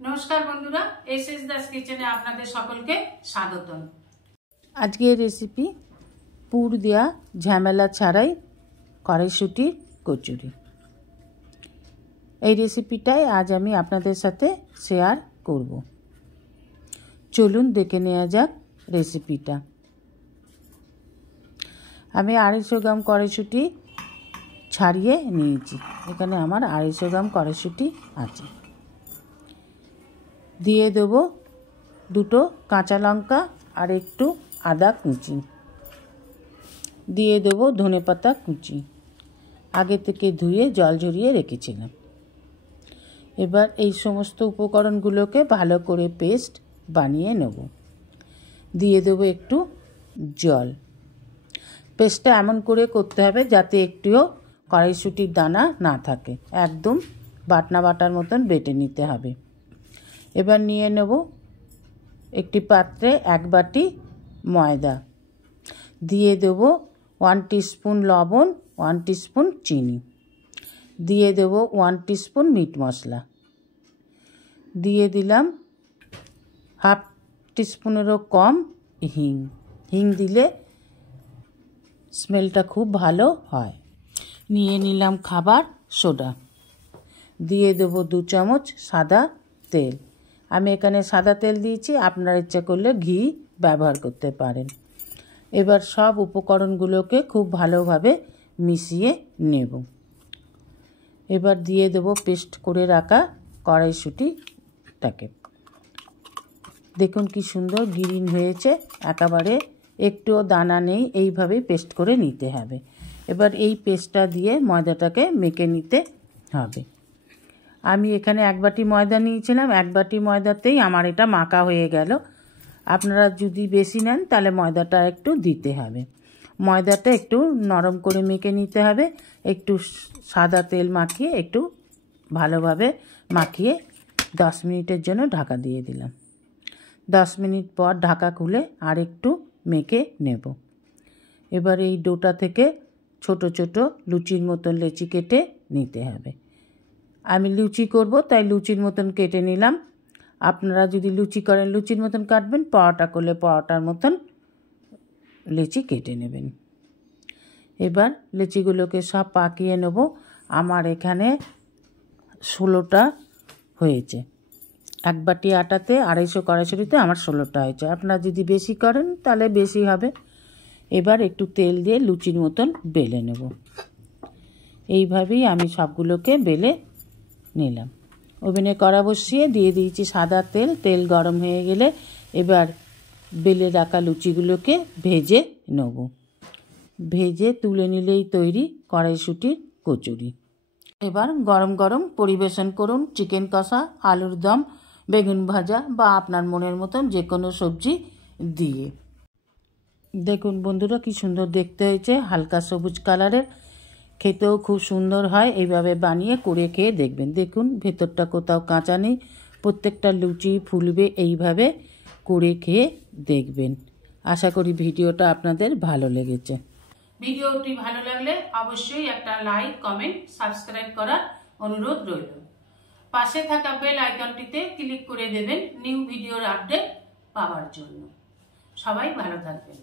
नमस्कार बंधुरा एसएस दास किचेने आपनादेर सकलके स्वागतम। आजकेर रेसिपि पुर देया झमेला छाड़ाई कड़ाईशुटिर कचुरी। এই রেসিপিটাই আজ আমি আপনাদের সাথে শেয়ার করব। চলুন দেখে নেওয়া যাক রেসিপিটা। আমি 250 গ্রাম কড়াইশুঁটি ছাড়িয়ে নিয়েছি। এখানে আমার 250 গ্রাম কড়াইশুঁটি আছে। দিয়ে দেব দুটো কাঁচা লঙ্কা আর একটু আদা কুচি। দিয়ে দেব ধনেপাতা কুচি, আগে থেকে ধুয়ে জল ঝরিয়ে রেখেছিলাম। এবার এই সমস্ত উপকরণগুলোকে ভালো করে পেস্ট বানিয়ে নেব। দিয়ে দেব একটু জল। পেস্টটা এমন করে করতে হবে যাতে একটুও কড়াইশুঁটির দানা না থাকে, একদম বাটনা বাটার মতন বেটে নিতে হবে। এবার নিয়ে নেব একটি পাত্রে 1 বাটি ময়দা। দিয়ে দেব 1 টিস্পুন লবণ, 1 টিস্পুন চিনি। দিয়ে দেব 1 টিস্পুন মিট মশলা। দিয়ে দিলাম হাফ টিস্পুনেরও কম হিং। হিং দিলে স্মেলটা খুব ভালো হয়। নিয়ে নিলাম খাবার সোডা। দিয়ে দেব 2 চামচ সাদা তেল। আমি এখানে সাদা তেল দিয়েছি, আপনারা ইচ্ছা করলে ঘি ব্যবহার করতে পারেন। এবার সব উপকরণগুলোকে খুব ভালোভাবে মিশিয়ে নেব। এবার দিয়ে দেব পেস্ট করে রাখা কড়াইশুঁটিটাকে। দেখুন কি সুন্দর গ্রিন হয়েছে, একেবারে একটুও দানা নেই। এইভাবেই পেস্ট করে নিতে হবে। এবার এই পেস্টটা দিয়ে ময়দাটাকে মেখে নিতে হবে। আমি এখানে 1 বাটি ময়দা নিয়েছিলাম, 1 বাটি ময়দাতেই আমার এটা মাখা হয়ে গেল। আপনারা যদি বেশি নেন তাহলে ময়দাটা একটু দিতে হবে। ময়দাটা একটু নরম করে মেখে নিতে হবে। একটু সাদা তেল মাখিয়ে একটু ভালোভাবে মাখিয়ে 10 মিনিটের জন্য ঢাকা দিয়ে দিলাম। 10 মিনিট পর ঢাকা খুলে আর একটু মেখে নেব। এবার এই ডোটা থেকে ছোট ছোট লুচির মতন লেচি কেটে নিতে হবে। আমি লুচি করব তাই লুচির মতন কেটে নিলাম। আপনারা যদি লুচি করেন লুচির মতন কাটবেন, পরোটা করলে পরোটার মতন লেচি কেটে নেবেন। এবার লেচিগুলোকে সব পাকিয়ে নেব। আমার এখানে 16টা হয়েছে। 1 বাটি আটাতে 250 কড়াইশুঁটিতে আমার 16টা হয়েছে। আপনারা যদি বেশি করেন তাহলে বেশি হবে। এবার একটু তেল দিয়ে লুচির মতন বেলে নেব। এইভাবেই আমি সবগুলোকে বেলে নিলাম। ওভেনে কড়া বসিয়ে দিয়ে দিয়েছি সাদা তেল। তেল গরম হয়ে গেলে এবার বেলে রাখা লুচিগুলোকে ভেজে নেব। ভেজে তুলে নিলেই তৈরি কড়াইশুঁটির কচুরি। এবার গরম গরম পরিবেশন করুন চিকেন কষা, আলুর দম, বেগুন ভাজা বা আপনার মনের মতন যে কোনো সবজি দিয়ে। দেখুন বন্ধুরা কি সুন্দর দেখতে হয়েছে, হালকা সবুজ কালারের, খেতেও খুব সুন্দর হয়। এইভাবে বানিয়ে করে খেয়ে দেখবেন। দেখুন ভেতরটা কোথাও কাঁচা নেই, প্রত্যেকটা লুচি ফুলবে। এইভাবে করে খেয়ে দেখবেন। আশা করি ভিডিওটা আপনাদের ভালো লেগেছে। ভিডিওটি ভালো লাগলে অবশ্যই একটা লাইক, কমেন্ট, সাবস্ক্রাইব করার অনুরোধ রইল। পাশে থাকা বেল আইকনটিতে ক্লিক করে দেবেন নিউ ভিডিওর আপডেট পাওয়ার জন্য। সবাই ভালো থাকবেন।